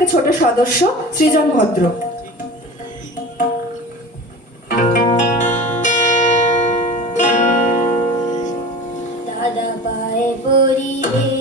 থেকে ছোট সদস্য সৃজন ভদ্র। দাদা পায়ে পরিবে